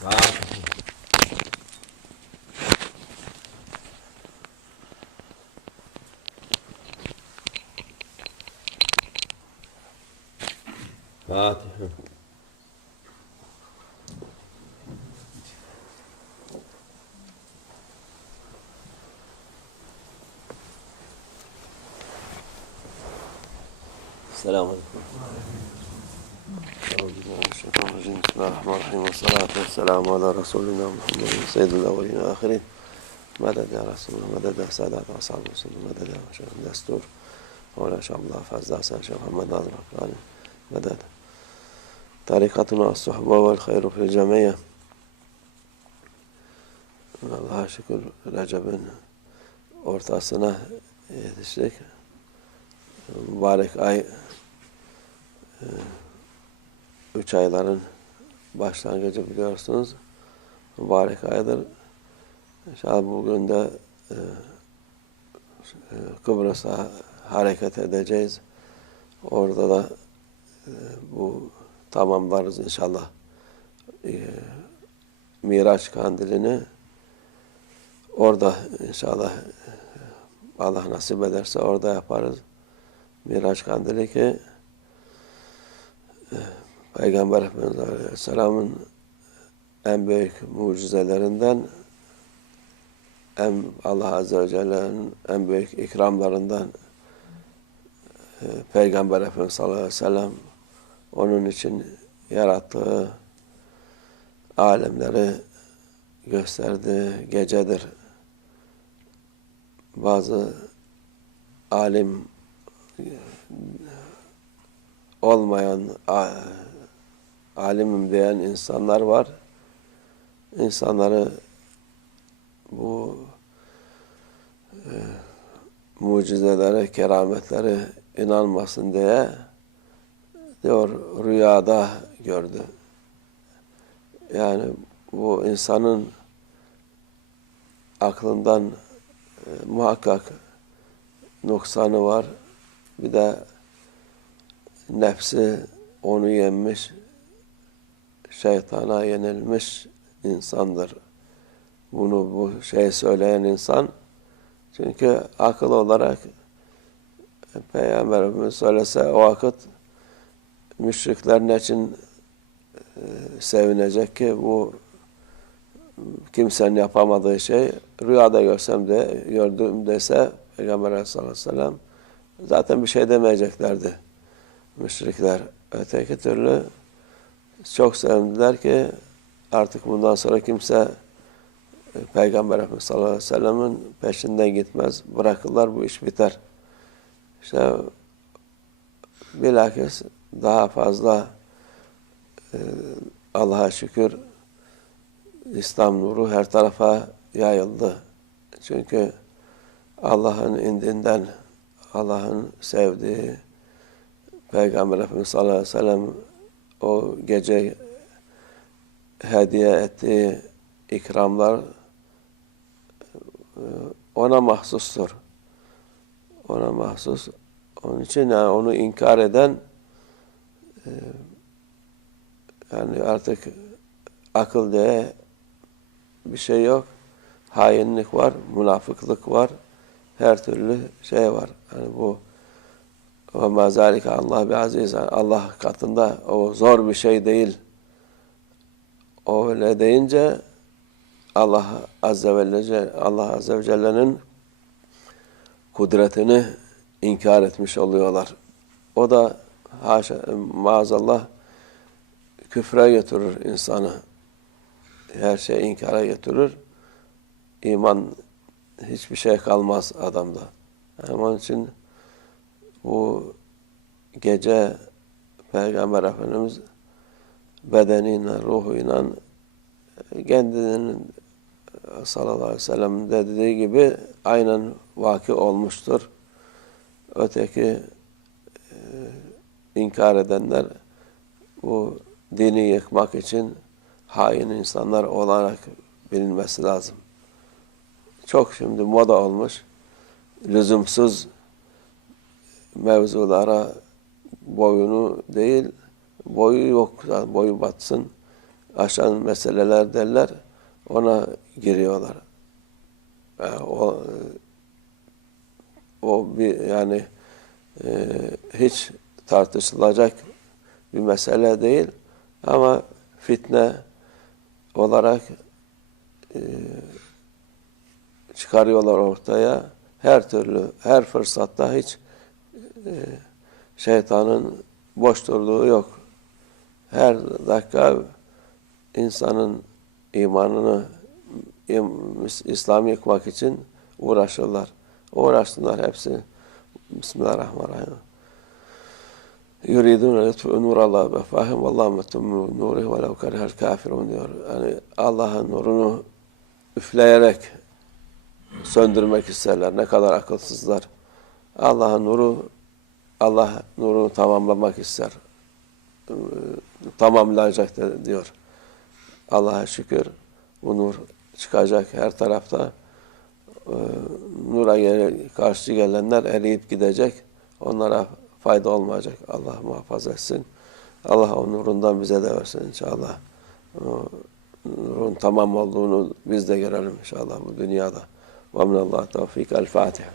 Fatiha. السلام عليكم بسم الله الرحيم والصلاة والسلام على رسولنا محمد سيد الأولين والآخرين مدد يا رسول الله مدد يا سادات أصحاب رسول الله مدد يا شيخ دستور مولا شاء الله فاز حسن شيخ محمد ناظر الأفغاني مدد طريقتنا الصحبة والخير في الجميع Allah'a şükür Recep'in ortasına yetiştik. Mübarek ay e, üç ayların başlangıcı biliyorsunuz. Mübarek aydır. İnşallah bugün de e, e, Kıbrıs'a hareket edeceğiz. Orada da e, bu tamamlarız inşallah. E, Miraç kandilini orada inşallah e, Allah nasip ederse orada yaparız. Miraç kandili ki Peygamber Efendimiz Aleyhisselam'ın en büyük mucizelerinden en Allah Azze ve Celle'nin en büyük ikramlarından e, Peygamber Efendimiz sallallahu onun için yarattığı alemleri gösterdiği gecedir. Bazı alim olmayan alimim diyen insanlar var. İnsanları bu e, mucizelere, kerametlere inanmasın diye diyor rüyada gördü. Yani bu insanın aklından e, muhakkak noksanı var. Bir de nefsi onu yenmiş, şeytana yenilmiş insandır. Bunu bu şey söyleyen insan çünkü akıl olarak Peygamber Efendimiz söylese o vakit müşrikler ne için e, sevinecek ki bu kimsenin yapamadığı şey rüyada görsem de gördüm dese Peygamber Aleyhisselatü Vesselam zaten bir şey demeyeceklerdi müşrikler. Öteki türlü çok sevindiler ki artık bundan sonra kimse e, Peygamber Efendimiz sallallahu aleyhi ve sellem'in peşinden gitmez. Bırakırlar bu iş biter. İşte bilakis daha fazla e, Allah'a şükür İslam nuru her tarafa yayıldı. Çünkü Allah'ın indinden, Allah'ın sevdiği Peygamber Efendimiz sallallahu aleyhi ve sellem o gece hediye ettiği ikramlar e, ona mahsustur. Ona mahsus. Onun için yani onu inkar eden e, yani artık akıl diye bir şey yok. Hainlik var, münafıklık var. Her türlü şey var. Yani bu ve ma zalike Allah bi aziz. Allah katında o zor bir şey değil. O öyle deyince Allah azze ve celle Allah azze ve celle'nin kudretini inkar etmiş oluyorlar. O da haşa maazallah küfre götürür insanı. Her şeyi inkara götürür. İman hiçbir şey kalmaz adamda. Yani onun için bu gece Peygamber Efendimiz bedeniyle, ruhuyla kendinin sallallahu aleyhi ve sellem dediği gibi aynen vaki olmuştur. Öteki e, inkar edenler bu dini yıkmak için hain insanlar olarak bilinmesi lazım. Çok şimdi moda olmuş. Lüzumsuz mevzulara boyunu değil, boyu yok, boyu batsın. aşan meseleler derler. Ona giriyorlar. Yani o o bir yani e, hiç tartışılacak bir mesele değil ama fitne olarak e, çıkarıyorlar ortaya. Her türlü, her fırsatta hiç şeytanın boş durduğu yok. Her dakika insanın imanını im- İslam yıkmak için uğraşırlar. Uğraştılar hepsi. Bismillahirrahmanirrahim. Yuridun lütfu nurallah ve fahim vallahu metummu nurih ve lev kerihel kafirun diyor. Yani Allah'ın nurunu üfleyerek söndürmek isterler. Ne kadar akılsızlar. Allah'ın nuru Allah nurunu tamamlamak ister. Ee, Tamamlayacak da diyor. Allah'a şükür bu nur çıkacak her tarafta. Ee, Nura karşı gelenler eriyip gidecek. Onlara fayda olmayacak. Allah muhafaza etsin. Allah o nurundan bize de versin inşallah. O nurun tamam olduğunu biz de görelim inşallah bu dünyada. Ve minallah tevfik. El Fatiha.